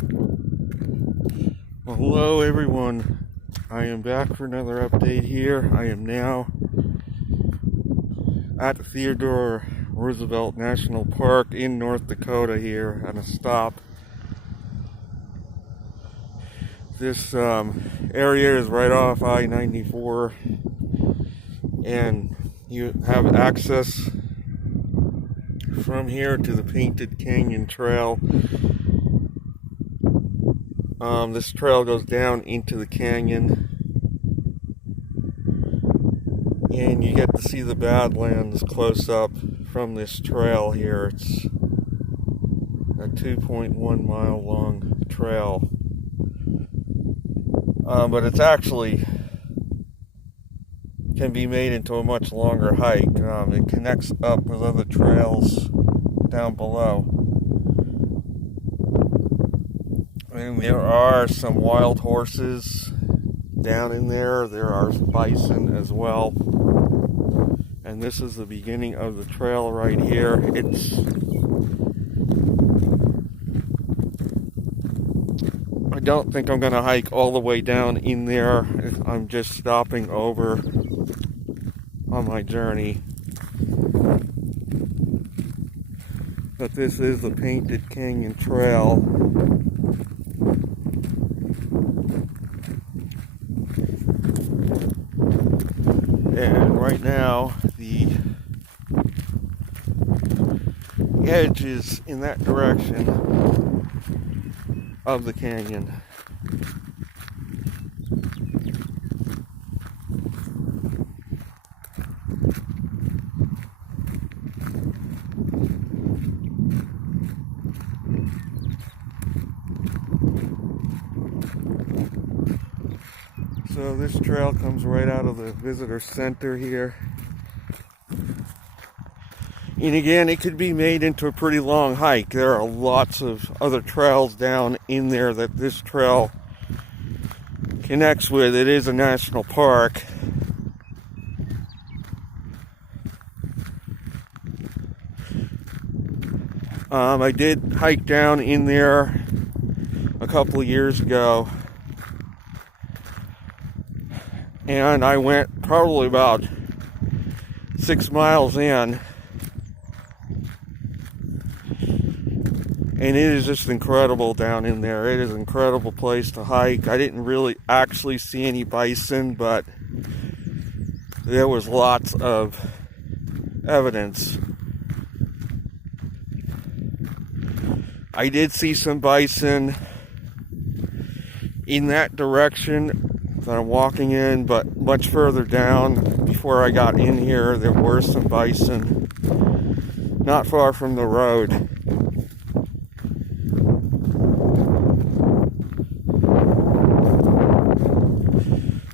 Well, hello everyone. I am back for another update here. I am now at the Theodore Roosevelt National Park in North Dakota here on a stop. This area is right off I-94 and you have access from here to the Painted Canyon Trail. This trail goes down into the canyon and you get to see the Badlands close up from this trail here. It's a 2.1 mile long trail, but it's actually can be made into a much longer hike. It connects up with other trails down below. And there are some wild horses down in there. There are bison as well. And this is the beginning of the trail right here. I don't think I'm going to hike all the way down in there. I'm just stopping over on my journey. But this is the Painted Canyon Trail. And right now, the edge is in that direction of the canyon. So this trail comes right out of the visitor center here. And again, it could be made into a pretty long hike. There are lots of other trails down in there that this trail connects with. It is a national park. I did hike down in there a couple of years ago. And I went probably about 6 miles in. And it is just incredible down in there. It is an incredible place to hike. I didn't really actually see any bison, but there was lots of evidence. I did see some bison in that direction that I'm walking in, but much further down before I got in here, there were some bison not far from the road.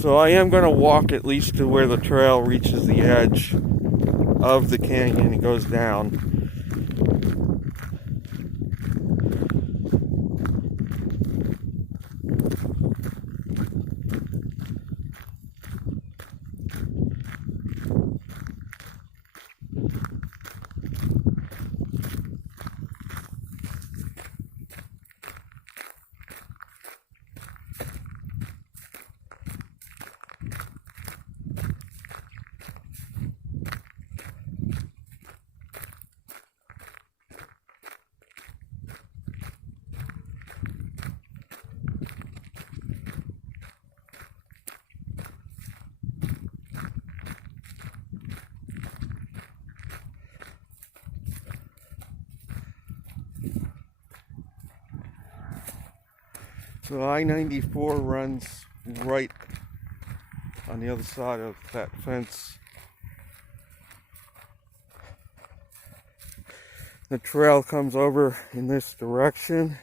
So I am going to walk at least to where the trail reaches the edge of the canyon and goes down. So I-94 runs right on the other side of that fence. The trail comes over in this direction.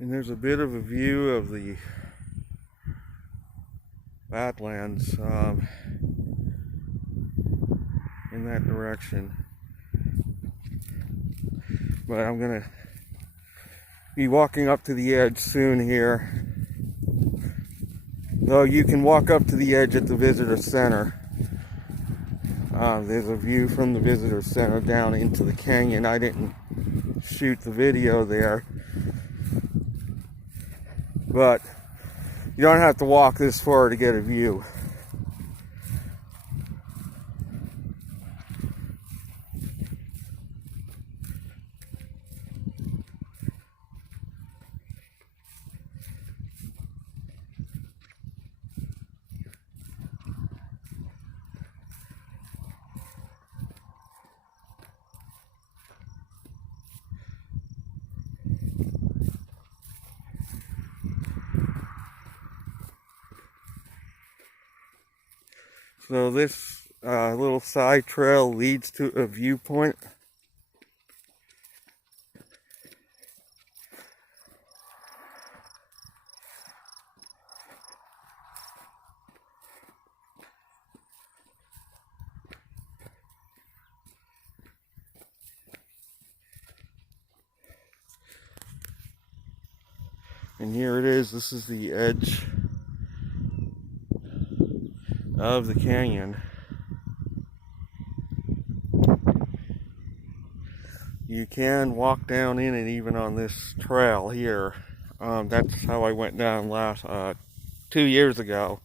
And there's a bit of a view of the Badlands in that direction. But I'm gonna be walking up to the edge soon here. Though you can walk up to the edge at the visitor center. There's a view from the visitor center down into the canyon. I didn't shoot the video there, but you don't have to walk this far to get a view. So this little side trail leads to a viewpoint. And here it is. This is the edge of the canyon. You can walk down in it even on this trail here. That's how I went down 2 years ago.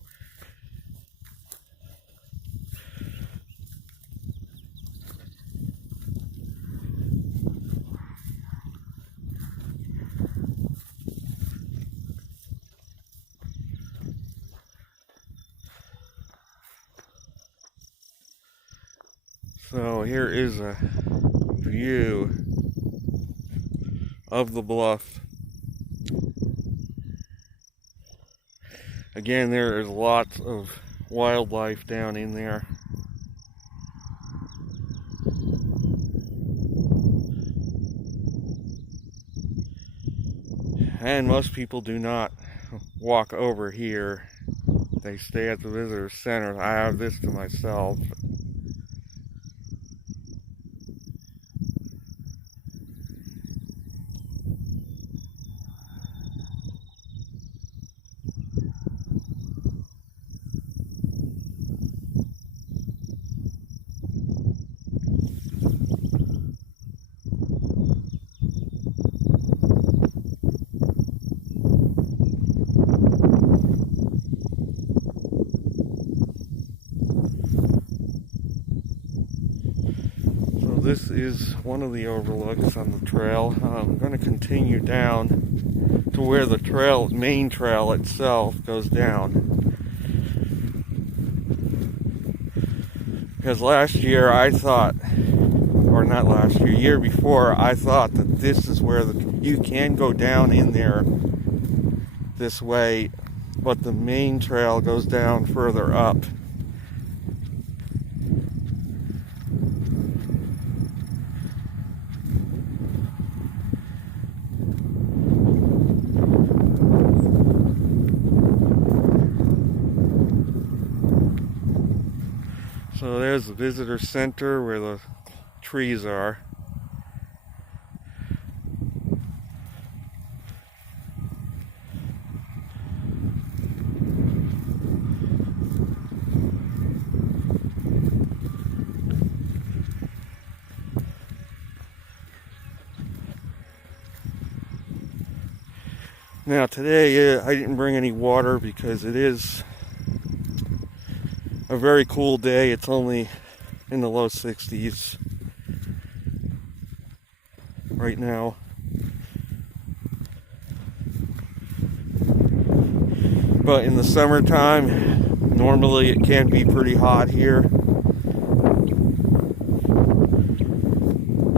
So here is a view of the bluff. Again, there is lots of wildlife down in there. And most people do not walk over here. They stay at the visitor center. I have this to myself. This is one of the overlooks on the trail. I'm going to continue down to where the main trail itself goes down. Because last year I thought, or not last year, year before, I thought that this is where you can go down in there this way, but the main trail goes down further up. So there's the visitor center where the trees are. Now today I didn't bring any water because it is a very cool day. It's only in the low 60s right now. But in the summertime, normally it can be pretty hot here.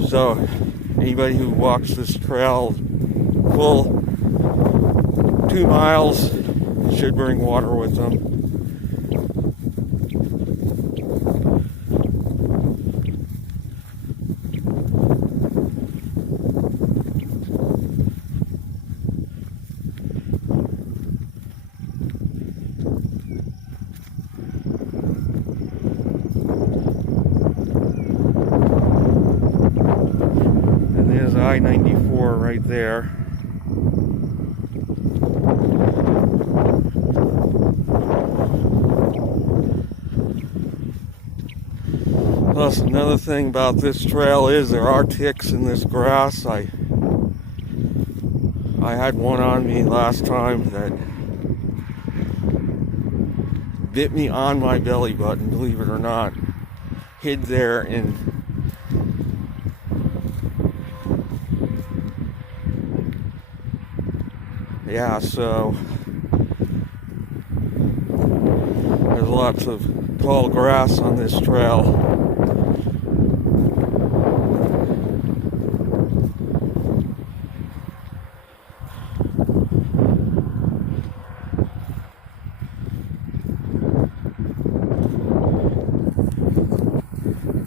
So anybody who walks this trail full 2 miles should bring water with them. I-94 right there. Plus, another thing about this trail is there are ticks in this grass. I had one on me last time that bit me on my belly button, believe it or not. Hid there and yeah, so there's lots of tall grass on this trail.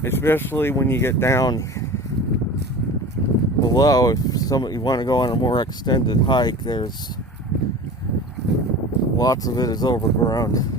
Especially when you get down below, if you want to go on a more extended hike, there's lots of it is overgrown.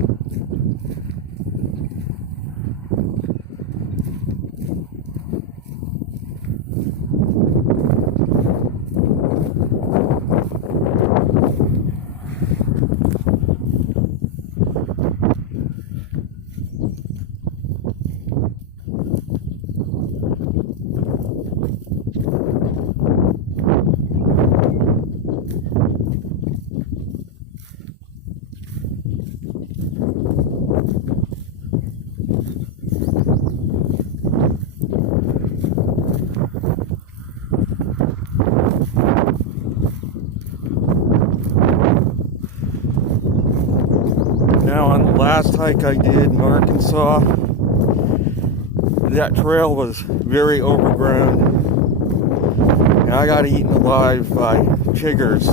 Now on the last hike I did in Arkansas, that trail was very overgrown, and I got eaten alive by chiggers.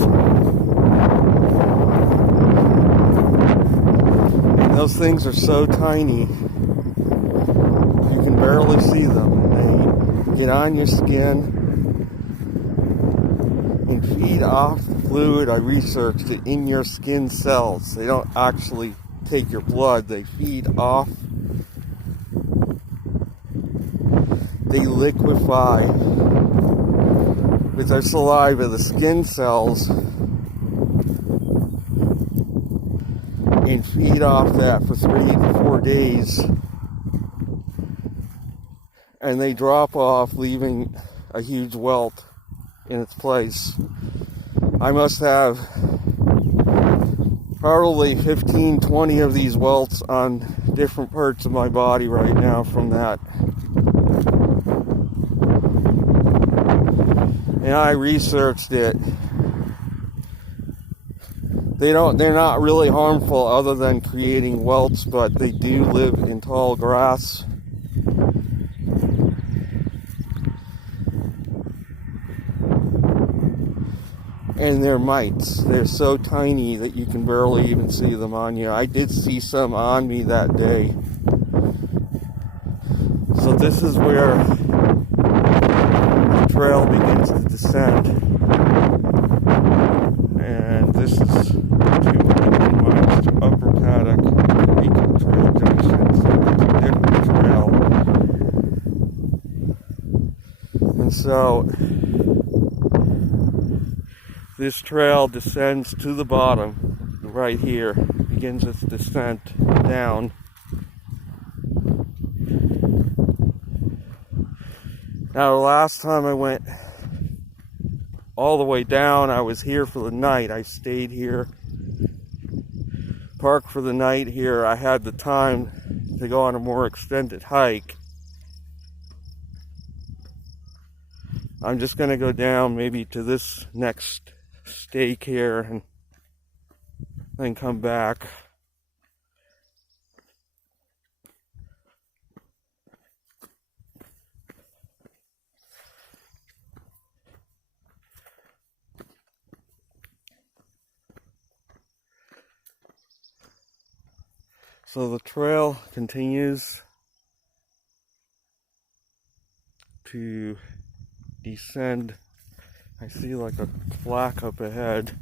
And those things are so tiny, you can barely see them. They get on your skin and feed off the fluid. I researched it in your skin cells. They don't actually take your blood, they feed off. They liquefy with their saliva the skin cells and feed off that for 3 to 4 days, and they drop off, leaving a huge welt in its place. I must have probably 15-20 of these welts on different parts of my body right now from that. And I researched it. They're not really harmful other than creating welts, but they do live in tall grass. And they're mites. They're so tiny that you can barely even see them on you. I did see some on me that day. So this is where the trail begins to descend. And this is 2 miles to Upper Paddock Eco Trail Junction. So it's a different trail. And so this trail descends to the bottom right here, begins its descent down. Now, the last time I went all the way down, I was here for the night. I stayed here, parked for the night here. I had the time to go on a more extended hike. I'm just going to go down maybe to this next stake here and then come back. So the trail continues to descend. I see like a plaque up ahead.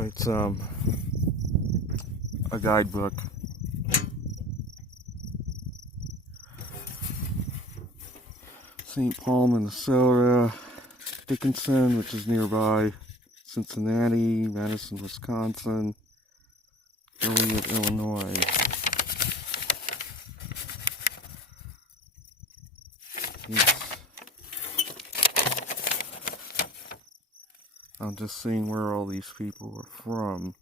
It's a guidebook. St. Paul, Minnesota, Dickinson, which is nearby, Cincinnati, Madison, Wisconsin, Joliet, Illinois. I'm just seeing where all these people are from.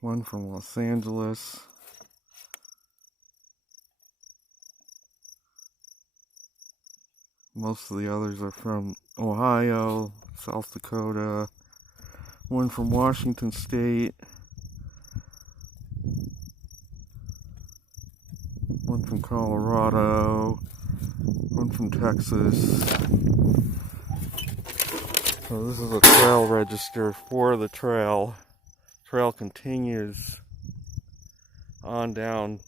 One from Los Angeles. Most of the others are from Ohio, South Dakota. One from Washington State. One from Colorado. One from Texas. So this is a trail register for the trail. Trail continues on down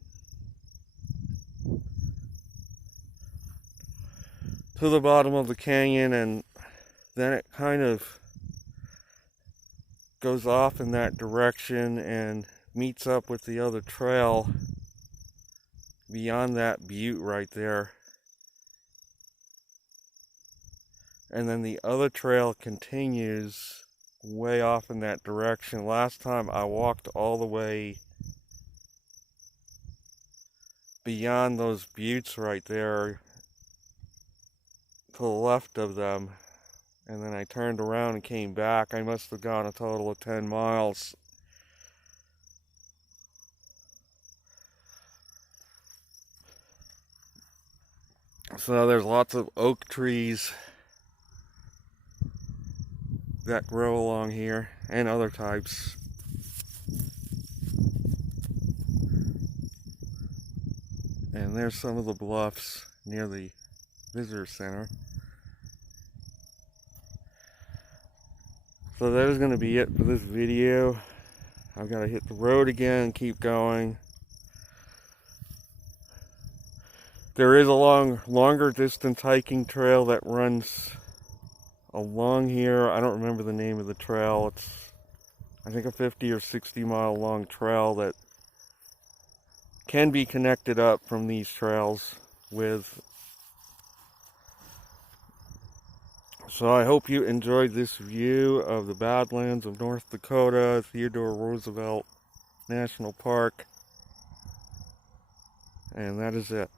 to the bottom of the canyon, and then it kind of goes off in that direction and meets up with the other trail beyond that butte right there. And then the other trail continues way off in that direction. Last time I walked all the way beyond those buttes right there to the left of them, and then I turned around and came back. I must have gone a total of 10 miles. So there's lots of oak trees that grow along here, and other types. And there's some of the bluffs near the visitor center. So that is going to be it for this video. I've got to hit the road again and keep going. There is a longer distance hiking trail that runs along here. I don't remember the name of the trail. It's, I think, a 50 or 60 mile long trail that can be connected up from these trails with. So I hope you enjoyed this view of the Badlands of North Dakota, Theodore Roosevelt National Park. And that is it.